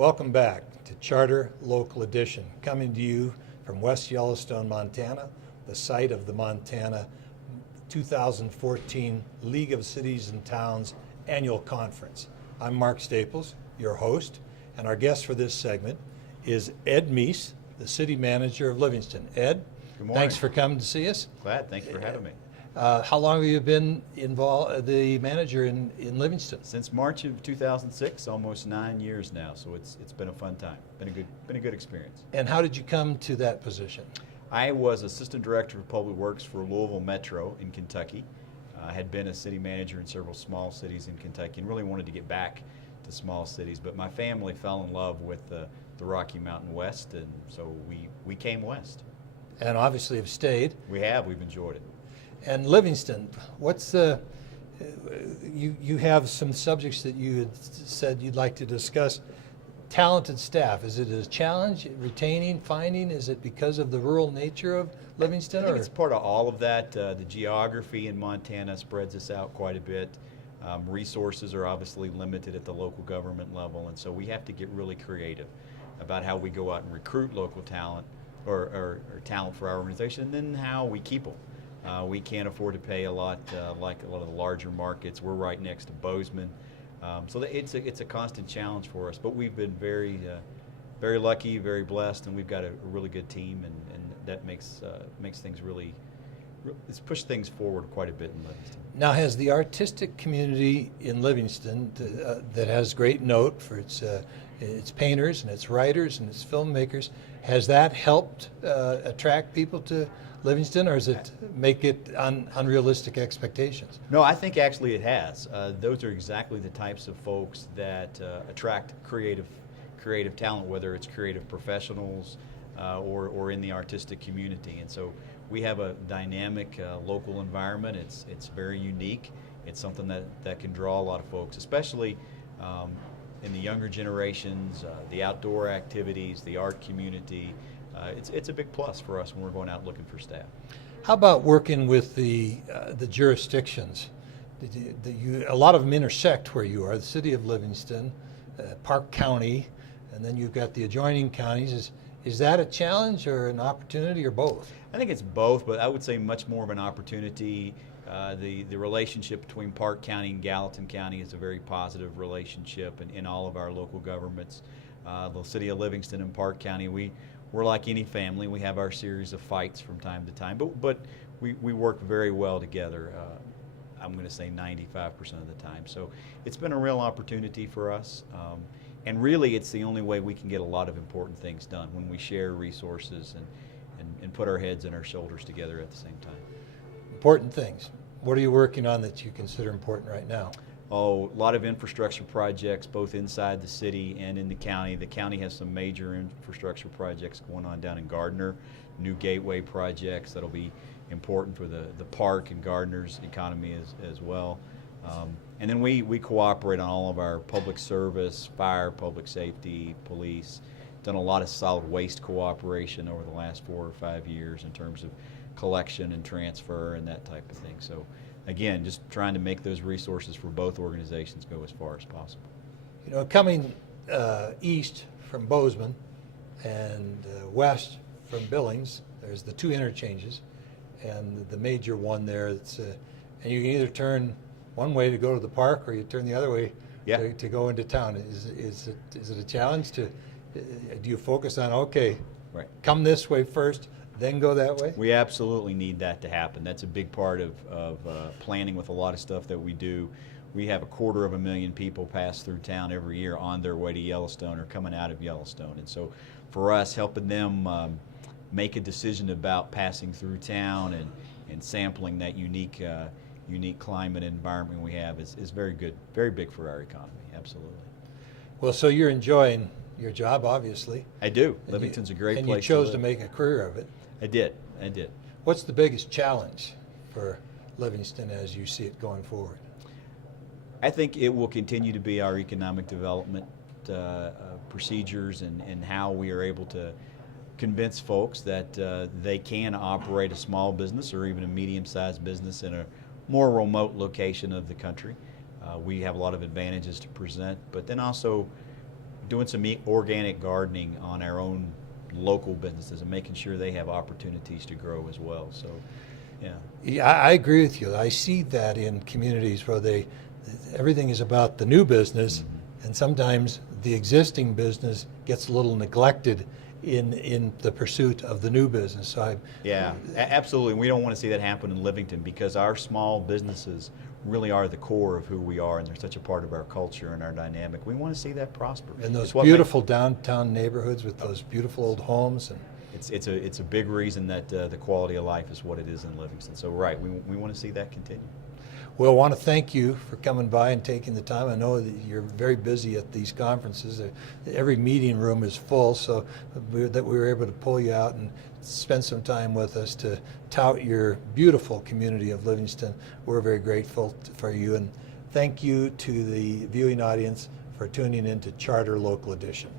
Welcome back to Charter Local Edition, coming to you from West Yellowstone, Montana, the site of the Montana 2014 League of Cities and Towns Annual Conference. I'm Mark Staples, your host, and our guest for this segment is Ed Meece, the City Manager of Livingston. Ed, good morning. Thanks for coming to see us. Glad, thanks for having me. How long have you been involved, the manager in Livingston? Since March of 2006, almost 9 years now, so it's been a fun time. Been a good experience. And how did you come to that position? I was Assistant Director of Public Works for Louisville Metro in Kentucky. I had been a city manager in several small cities in Kentucky and really wanted to get back to small cities, but my family fell in love with the Rocky Mountain West, and so we came west. And obviously have stayed. We've enjoyed it. And Livingston, what's the, you have some subjects that you had said you'd like to discuss. Talented staff, is it a challenge, retaining, finding? Is it because of the rural nature of Livingston? I think it's part of all of that. The geography in Montana spreads us out quite a bit. Resources are obviously limited at the local government level, and so we have to get really creative about how we go out and recruit local talent or talent for our organization, and then how we keep them. We can't afford to pay a lot like a lot of the larger markets. We're right next to Bozeman. So it's a constant challenge for us, but we've been very lucky, very blessed, and we've got a really good team, and that makes things really, it's pushed things forward quite a bit in Livingston. Now, has the artistic community in Livingston that has great note for its painters and its writers and its filmmakers, has that helped attract people to Livingston, or does it make it unrealistic expectations? No, I think actually it has. Those are exactly the types of folks that attract creative talent, whether it's creative professionals or in the artistic community. And so we have a dynamic local environment. It's very unique. It's something that can draw a lot of folks, especially in the younger generations, the outdoor activities, the art community. It's a big plus for us when we're going out looking for staff. How about working with the jurisdictions? A lot of them intersect where you are, the city of Livingston, Park County, and then you've got the adjoining counties. Is that a challenge or an opportunity, or both? I think it's both, but I would say much more of an opportunity. The relationship between Park County and Gallatin County is a very positive relationship in all of our local governments. The city of Livingston and Park County, we're like any family. We have our series of fights from time to time, but we work very well together. I'm going to say 95% of the time. So it's been a real opportunity for us. And really, it's the only way we can get a lot of important things done, when we share resources and put our heads and our shoulders together at the same time. Important things. What are you working on that you consider important right now? Oh, a lot of infrastructure projects, both inside the city and in the county. The county has some major infrastructure projects going on down in Gardner, new gateway projects that'll be important for the park and Gardner's economy as well. And then we cooperate on all of our public service, fire, public safety, police. Done a lot of solid waste cooperation over the last 4 or 5 years in terms of collection and transfer and that type of thing. So again, just trying to make those resources for both organizations go as far as possible. You know, coming east from Bozeman and west from Billings, there's the two interchanges, and the major one there. And you can either turn one way to go to the park, or you turn the other way to go into town. Is it a challenge to? Do you focus on, okay, right, come this way first, then go that way? We absolutely need that to happen. That's a big part of planning with a lot of stuff that we do. We have 250,000 people pass through town every year on their way to Yellowstone or coming out of Yellowstone. And so for us, helping them make a decision about passing through town and sampling that unique climate and environment we have is very good, very big for our economy, absolutely. Well, so you're enjoying your job, obviously. I do. Livingston's a great place to live. And you chose to make a career of it. I did. What's the biggest challenge for Livingston as you see it going forward? I think it will continue to be our economic development procedures and how we are able to convince folks that they can operate a small business or even a medium-sized business in a more remote location of the country. We have a lot of advantages to present, but then also doing some organic gardening on our own local businesses and making sure they have opportunities to grow as well. So, yeah. Yeah, I agree with you. I see that in communities where everything is about the new business, and sometimes the existing business gets a little neglected in the pursuit of the new business. So Yeah, absolutely. We don't want to see that happen in Livingston because our small businesses really are the core of who we are, and they're such a part of our culture and our dynamic. We want to see that prosper. and those It's what beautiful downtown neighborhoods with those beautiful old homes. And it's a big reason that the quality of life is what it is in Livingston. So right, we want to see that continue. we'll want to thank you for coming by and taking the time. I know that you're very busy at these conferences. Every meeting room is full, so that we were able to pull you out and spend some time with us to tout your beautiful community of Livingston. We're very grateful for you, and thank you to the viewing audience for tuning in to Charter Local Edition.